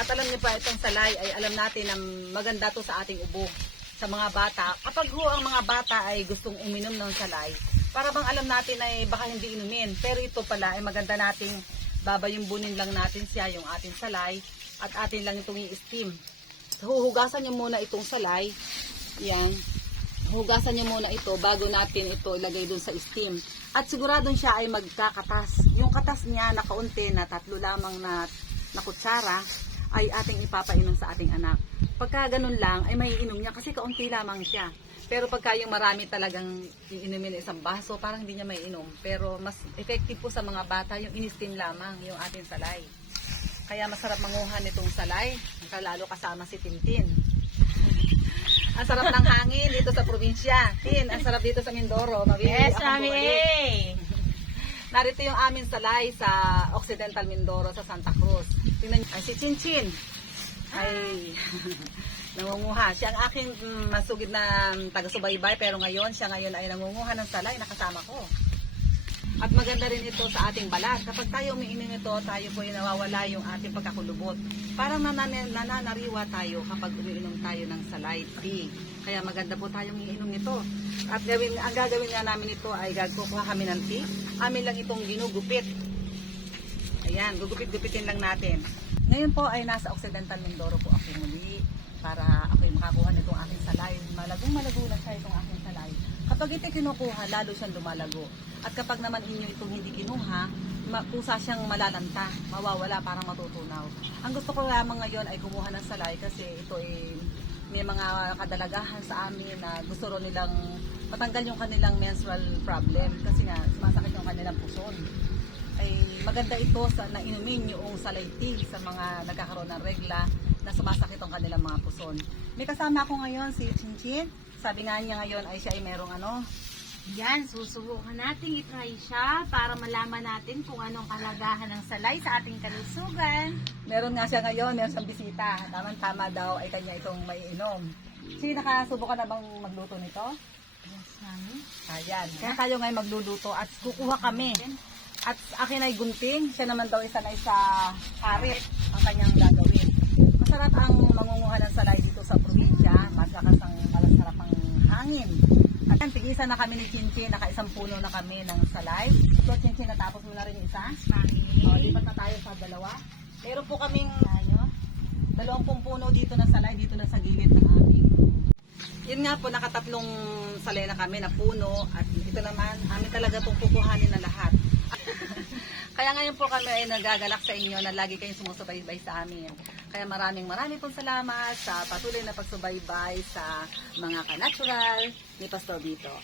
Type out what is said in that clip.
At alam niyo pa, itong salay ay alam natin na maganda to sa ating ubo. Sa mga bata, kapag ho ang mga bata ay gustong uminom ng salay, para bang alam natin ay baka hindi inumin. Pero ito pala ay maganda nating babayumbunin lang natin siya, yung ating salay, at atin lang itong i-steam. Huhugasan niyo muna itong salay. Yan. Hugasan niyo muna ito bago natin ito ilagay dun sa steam. At siguradong siya ay magkakatas. Yung katas niya na kaunti na 3 lamang na kutsara ay ating ipapainom sa ating anak. Pagka ganun lang ay maiinom niya kasi kaunti lamang siya. Pero pagka yung marami talagang iinumin isang baso, parang hindi niya maiinom. Pero mas effective po sa mga bata yung in-steam lamang yung ating salay. Kaya masarap manguha nitong salay, lalo kasama si Tintin. Ang sarap ng hangin dito sa probinsya. Tin, ang sarap dito sa Mindoro. Yes, Mami A! Narito yung aming salay sa Occidental Mindoro sa Santa Cruz. Tingnan niyo, ay si Chinchin. Ay, nangunguha. Siya ang aking masugid na taga-subaybay, pero ngayon, siya ngayon ay nangunguha ng salay na kasama ko. At maganda rin ito sa ating balat. Kapag tayo umiinom ito, tayo po yung nawawala yung ating pagkakulubot. Parang nananariwa tayo kapag umiinom tayo ng salay tea. Kaya maganda po tayong iinom nito. At ang gagawin nga namin ito ay kukuha kami ng tea. Amin lang itong ginugupit. Ayan, gugupit-gupitin lang natin. Ngayon po ay nasa Occidental Mindoro po ako muli para ako yung makakuha nitong aking salay. Malagong-malago na siya itong aking salay. Kapag ito kinukuha, lalo siyang lumalago. At kapag naman inyo itong hindi kinuha, pusa siyang malalanta, mawawala, parang matutunaw. Ang gusto ko lamang ngayon ay kumuha ng salay kasi ito ay may mga kadalagahan sa amin na gusto rin nilang matanggal yung kanilang menstrual problem kasi nga sumasakit yung kanilang puson. Ay maganda ito na inumin yung salay tea sa mga nagkakaroon ng regla na sumasakit ang kanilang mga puson. May kasama ko ngayon si Chinchin. Sabi nga niya ngayon ay siya ay merong Yan, susubukan natin i-try siya para malaman natin kung anong kalagahan ng salay sa ating kalusugan. Meron nga siya ngayon, meron siyang bisita. Tama daw ay kanya itong may inom. Sige, nakasubukan na bang magluto nito? Yes, Mami. Ayan. Kaya tayo ngayon magluluto at kukuha kami. At akin ay gunting. Siya naman daw isa na sa karit ang kanyang gagawin. Masarap ang mangunguha ng salay dito sa probinsya. Malasarap ang hangin. At yan, tig-isa na kami ni Chinchin. Naka-isang puno na kami ng salay. So, Chinchin, natapos mo na rin yung isa. Mami. O, lipat na tayo sa dalawa. Meron po kaming 20 puno dito na salay, dito na sa gilid ng aming. Yun nga po, nakatatlong salay na kami na puno. At ito naman, amin talaga itong kukuhanin na lahat. Kaya ngayon po kami ay nagagalak sa inyo na lagi kayong sumusubaybay sa amin. Kaya maraming pong salamat sa patuloy na pagsubaybay sa mga ka-natural ni Pastor Vito.